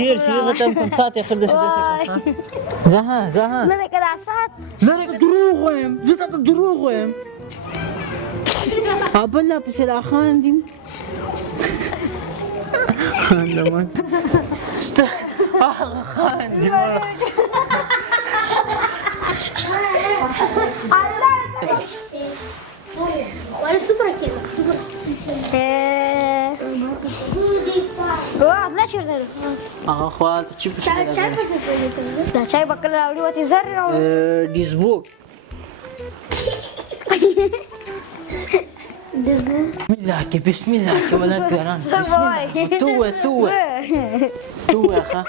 ډیر شي غته تا ته خل دسه زه لره کدا سات لره دروغ وایم زه ته دروغ وایم ابل په سلا خان دي خان دمن ست خان دي ولا سوبر كده لا شرطه هغه خو ته چی چای پسې دا چای بکل راوړي وته زر راوړي دیزبوک بسم الله کې ولر پیران بسم الله تو ښه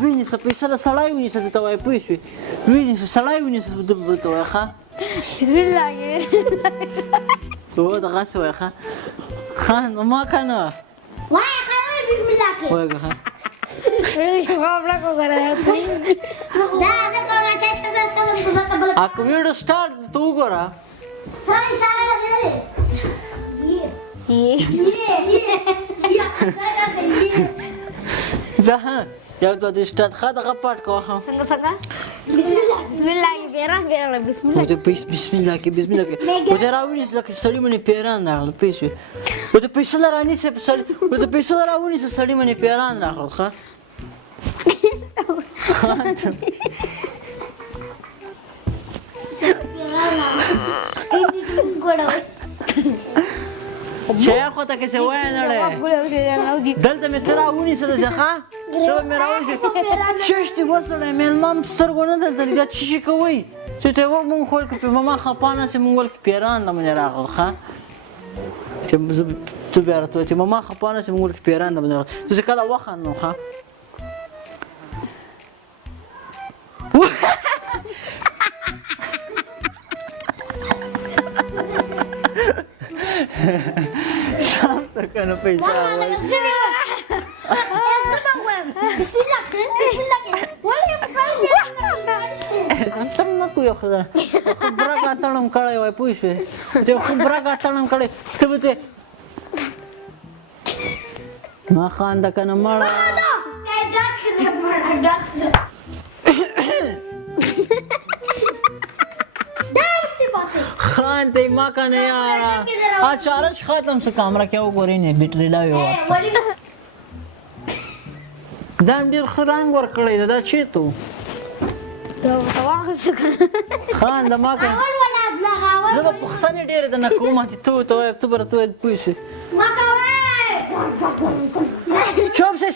ویني څه پیسه سړای ویني څه ته وای پوښي ویني څه سړای ویني څه ته وای ښه بسم الله کې تو دا غاښ وای ښه خان ما کنه وای خان بسم الله کې وای ښه habla con garantía. Ya, con la chacha de todo. A comida start tu gora. Sai, sai la dele. Zaha, یو د start خا دغه پټ کوه. څنګه بسم الله کې پیران بسم الله. ته بسم الله کې و ته راوړي لکه سړی منی پیران راغله پیسې. و ته پیسې لرانی سه سړی و ته پیسې راوړي سه سړی منی پیران راغله ښه. شیخ خو ته کې څه وای نه لري دلته مې تر راونی څه ده ښه ته مې راونی چشتي وسړی مې مام سترګو نه دلته دا چی شي کوي چې ته و مونږ خو کې ماما خپانه سه مونږ ول پیران د من راغل ښه چې ته بیا راته چې ماما خپانه سه مونږ ول پیران د من راغل څه کله وخت نو ښه شام سکنه پیسه اول بسم الله ولا بسم تم نه کوی خدا خبره غاتړم کړی وای پوښې ته خبره غاتړم کړی ته به ما خان د کنه مړه خان ته ما کنه یار ا چارج ختم سے کیمرا کیا وګورې نه بیټری لا یو دام ډیر خرانګ ور کړی دا چی ته خان د ما کنه زه په پښتنې ډیر د نکومه ته برته پوښې ما کوي چوب سے